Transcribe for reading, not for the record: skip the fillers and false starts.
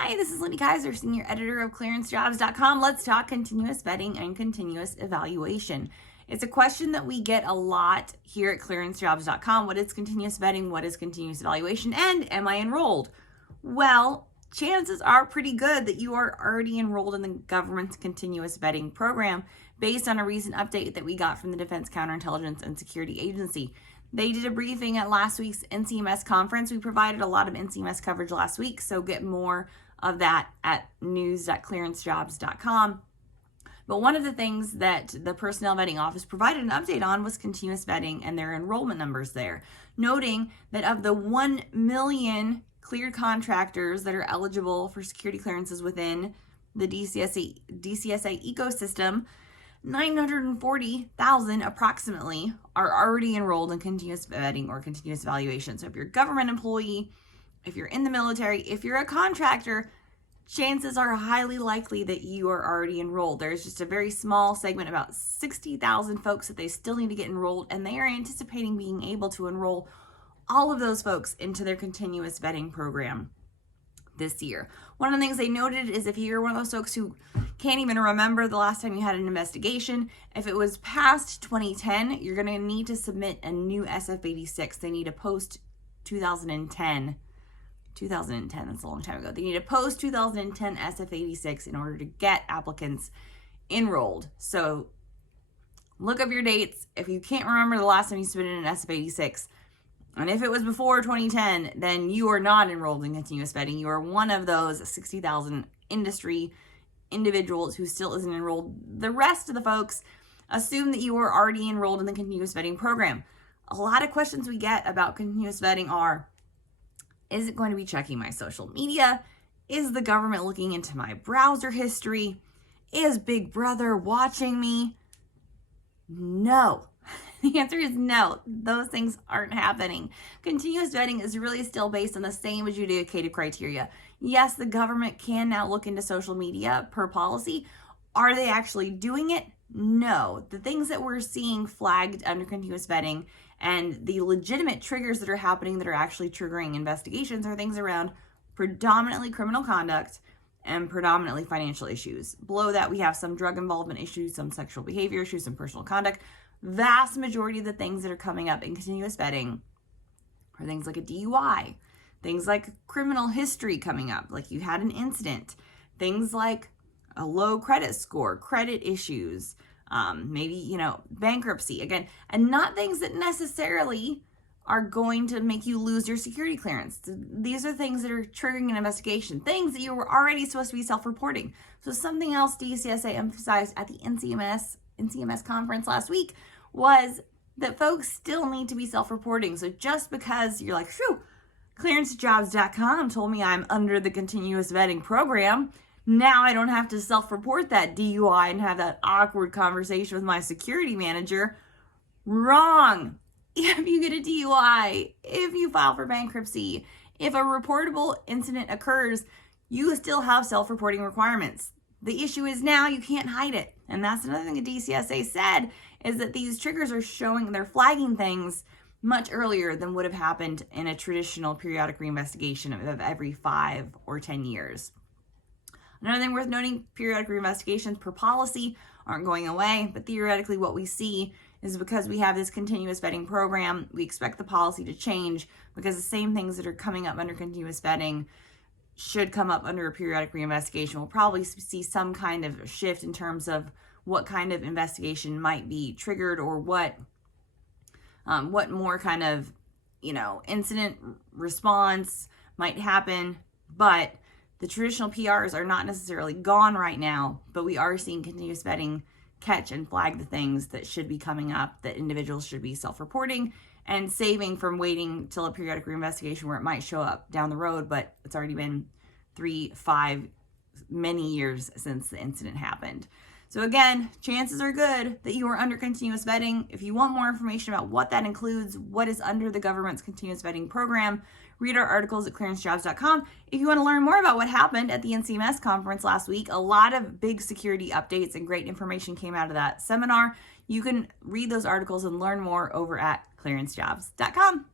Hi, this is Lindy Kaiser, Senior Editor of ClearanceJobs.com. Let's talk continuous vetting and continuous evaluation. It's a question that we get a lot here at ClearanceJobs.com. What is continuous vetting? What is continuous evaluation? And am I enrolled? Well, chances are pretty good that you are already enrolled in the government's continuous vetting program based on a recent update that we got from the Defense Counterintelligence and Security Agency. They did a briefing at last week's NCMS conference. We provided a lot of NCMS coverage last week, so get more of that at news.clearancejobs.com. But one of the things that the Personnel Vetting Office provided an update on was continuous vetting and their enrollment numbers there, noting that of the 1 million cleared contractors that are eligible for security clearances within the DCSA ecosystem, 940,000 approximately are already enrolled in continuous vetting or continuous evaluation. So if you're a government employee, if you're in the military, if you're a contractor, chances are highly likely that you are already enrolled. There's just a very small segment, about 60,000 folks that they still need to get enrolled, and they are anticipating being able to enroll all of those folks into their continuous vetting program this year. One of the things they noted is if you're one of those folks who can't even remember the last time you had an investigation, if it was past 2010, you're going to need to submit a new SF-86. They need a post 2010, that's a long time ago. They need a post 2010 SF-86 in order to get applicants enrolled. So look up your dates. If you can't remember the last time you submitted an SF-86, and if it was before 2010, then you are not enrolled in continuous vetting. You are one of those 60,000 industry individuals who still isn't enrolled. The rest of the folks assume that you are already enrolled in the continuous vetting program. A lot of questions we get about continuous vetting are, is it going to be checking my social media? Is the government looking into my browser history? Is Big Brother watching me? No. The answer is no. Those things aren't happening. Continuous vetting is really still based on the same adjudicative criteria. Yes, the government can now look into social media per policy. Are they actually doing it? No. The things that we're seeing flagged under continuous vetting and the legitimate triggers that are happening that are actually triggering investigations are things around predominantly criminal conduct and predominantly financial issues. Below that, we have some drug involvement issues, some sexual behavior issues, some personal conduct. Vast majority of the things that are coming up in continuous vetting are things like a DUI, things like criminal history coming up, like you had an incident, things like a low credit score, credit issues, maybe, bankruptcy, again, and not things that necessarily are going to make you lose your security clearance. These are things that are triggering an investigation, things that you were already supposed to be self-reporting. So something else DCSA emphasized at the NCMS conference last week was that folks still need to be self-reporting. So just because you're like, phew, ClearanceJobs.com told me I'm under the continuous vetting program, now I don't have to self-report that DUI and have that awkward conversation with my security manager. Wrong. If you get a DUI, if you file for bankruptcy, if a reportable incident occurs, you still have self-reporting requirements. The issue is now you can't hide it. And that's another thing the DCSA said, is that these triggers are showing, they're flagging things much earlier than would have happened in a traditional periodic reinvestigation of every 5 or 10 years. Another thing worth noting, periodic reinvestigations per policy aren't going away, but theoretically what we see is because we have this continuous vetting program, we expect the policy to change because the same things that are coming up under continuous vetting should come up under a periodic reinvestigation. We'll probably see some kind of shift in terms of what kind of investigation might be triggered or what more kind of, incident response might happen. But the traditional PRs are not necessarily gone right now, but we are seeing continuous vetting catch and flag the things that should be coming up that individuals should be self-reporting and saving from waiting till a periodic reinvestigation where it might show up down the road, but it's already been 3, 5, many years since the incident happened. So again, chances are good that you are under continuous vetting. If you want more information about what that includes, what is under the government's continuous vetting program, read our articles at ClearanceJobs.com. If you want to learn more about what happened at the NCMS conference last week, a lot of big security updates and great information came out of that seminar. You can read those articles and learn more over at ClearanceJobs.com.